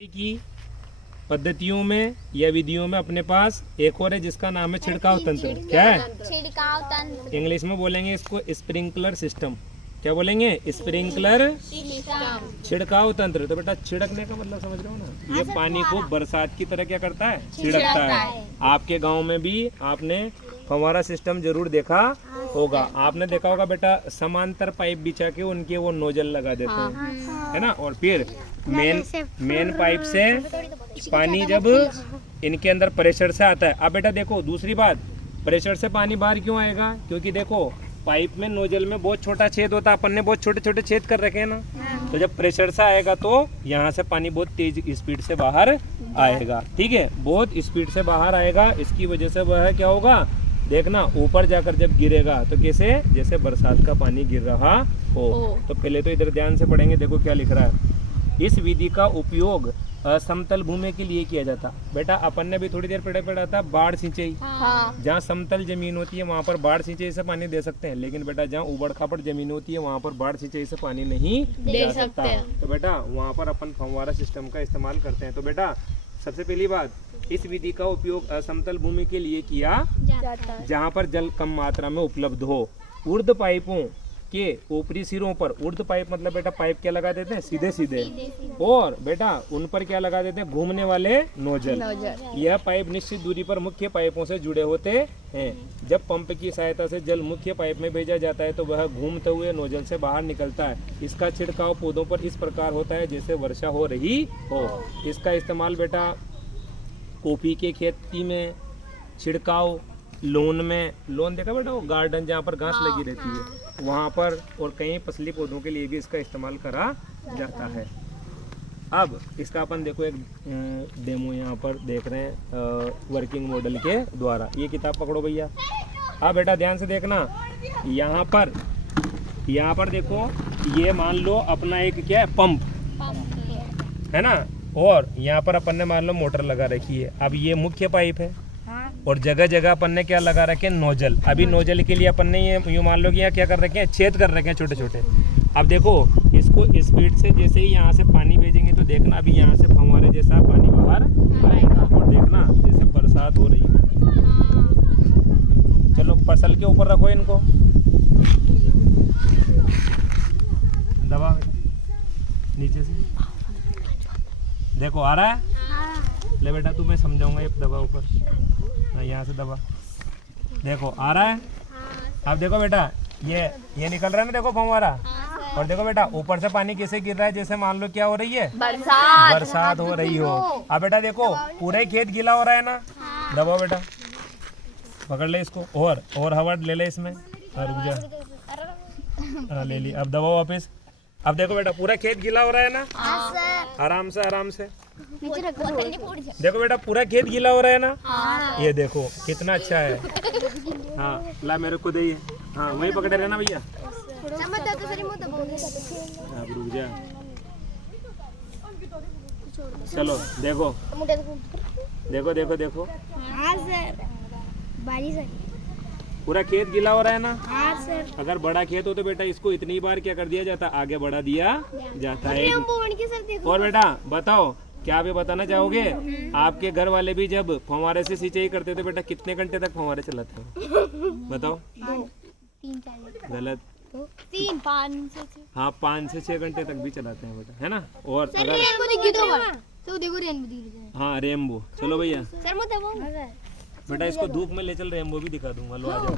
की पद्धतियों में या विधियों में अपने पास एक और है जिसका नाम है छिड़काव तंत्र। क्या है? छिड़काव तंत्र। इंग्लिश में बोलेंगे इसको स्प्रिंकलर सिस्टम। क्या बोलेंगे? स्प्रिंकलर छिड़काव तंत्र। तो बेटा छिड़कने का मतलब समझ रहे हो ना, ये पानी को बरसात की तरह क्या करता है? छिड़कता है। आपके गांव में भी आपने फव्वारा सिस्टम जरूर देखा होगा। आपने देखा होगा बेटा समांतर पाइप बिछा के उनके वो नोजल लगा देते हैं, है ना। और फिर मेन पाइप से पानी जब इनके अंदर प्रेशर से आता है। अब बेटा देखो दूसरी बात, प्रेशर से पानी बाहर क्यों आएगा? क्योंकि देखो पाइप में नोजल में बहुत छोटा छेद होता है, अपन ने बहुत छोटे छोटे छेद कर रखे हैं ना, तो जब प्रेशर से आएगा तो यहाँ से पानी बहुत तेज स्पीड से बाहर आएगा। ठीक है, बहुत स्पीड से बाहर आएगा। इसकी वजह से वह क्या होगा, देखना ऊपर जाकर जब गिरेगा तो कैसे, जैसे बरसात का पानी गिर रहा हो। तो पहले तो इधर ध्यान से पढ़ेंगे। देखो क्या लिख रहा है, इस विधि का उपयोग असमतल भूमि के लिए किया जाता। बेटा अपन ने भी थोड़ी देर पढ़ा था बाढ़ सिंचाई। जहाँ समतल जमीन होती है वहाँ पर बाढ़ सिंचाई से पानी दे सकते हैं, लेकिन बेटा जहाँ उबड़ खाबड़ जमीन होती है वहाँ पर बाढ़ सिंचाई से पानी नहीं दे सकता। तो बेटा वहाँ पर अपन फव्वारा सिस्टम का इस्तेमाल करते हैं। तो बेटा सबसे पहली बात, इस विधि का उपयोग असमतल भूमि के लिए किया जाता है जहाँ पर जल कम मात्रा में उपलब्ध हो। ऊर्ध्व पाइपों के ऊपरी सिरों पर, ऊर्ध्व पाइप मतलब बेटा पाइप क्या लगा देते हैं? सीधे सीधे। और बेटा उन पर क्या लगा देते हैं? घूमने वाले नोजल। यह पाइप निश्चित दूरी पर मुख्य पाइपों से जुड़े होते हैं। जब पंप की सहायता से जल मुख्य पाइप में भेजा जाता है तो वह घूमते हुए नोजल से बाहर निकलता है। इसका छिड़काव पौधों पर इस प्रकार होता है जैसे वर्षा हो रही हो। इसका इस्तेमाल बेटा कॉफी के खेती में, छिड़काव लोन में, लोन देखा बेटा वो गार्डन जहाँ पर घास लगी रहती है वहाँ पर, और कई फसली पौधों के लिए भी इसका इस्तेमाल करा जाता है। अब इसका अपन देखो एक डेमो यहाँ पर देख रहे हैं वर्किंग मॉडल के द्वारा। ये किताब पकड़ो भैया। अब बेटा ध्यान से देखना, यहाँ पर देखो, ये मान लो अपना एक क्या है, पंप है ना, और यहाँ पर अपन ने मान लो मोटर लगा रखी है। अब ये मुख्य पाइप है और जगह जगह अपन ने क्या लगा रखे हैं? नोजल। अभी नोजल के लिए अपन ने ये यूँ मान लो कि यहाँ क्या कर रखे हैं? छेद कर रखे हैं छोटे छोटे। अब देखो इसको स्पीड से जैसे ही यहाँ से पानी भेजेंगे तो देखना अभी यहाँ से फव्वारे जैसा पानी बाहर आएगा। और देखना जैसे बरसात हो रही है। चलो फसल के ऊपर रखो इनको, दबा नीचे से, देखो आ रहा है। ले बेटा तू, मैं समझाऊंगा। ये दबा ऊपर, यहाँ से दबा, देखो आ रहा है। अब देखो बेटा ये निकल रहा है ना, देखो फव्वारा। और देखो बेटा ऊपर से पानी कैसे गिर रहा है, जैसे मान लो क्या हो रही है? बरसात हो रही हो। अब बेटा देखो पूरा ही खेत गीला हो रहा है ना। दबाओ बेटा, पकड़ ले इसको, और हवा ले ले इसमें। रुक जा, ले ली। अब दबाओ वापिस। अब देखो बेटा पूरा खेत गीला हो रहा है ना। आराम से आराम से देखो बेटा पूरा खेत गीला हो रहा है ना। ये देखो कितना अच्छा है। हाँ ला मेरे को दे। हाँ वही पकड़े रहना भैया। रुक जा, चलो देखो देखो देखो देखो, पूरा खेत गीला हो रहा है ना। अगर बड़ा खेत हो तो बेटा इसको इतनी बार क्या कर दिया जाता, आगे बढ़ा दिया जाता है। और बेटा बताओ, क्या आप ये बताना चाहोगे, आपके घर वाले भी जब फव्वारे से सिंचाई करते थे बेटा कितने घंटे तक फव्वारे चलाते हैं? बताओ। 3-4 गलत। 3-5 से। हाँ 5 से 6 घंटे तक भी चलाते हैं बेटा, है ना। और अगर हाँ रेनबो, चलो भैया सर बेटा इसको धूप में ले चल, रेनबो भी दिखा दूंगा। लो आ जाओ।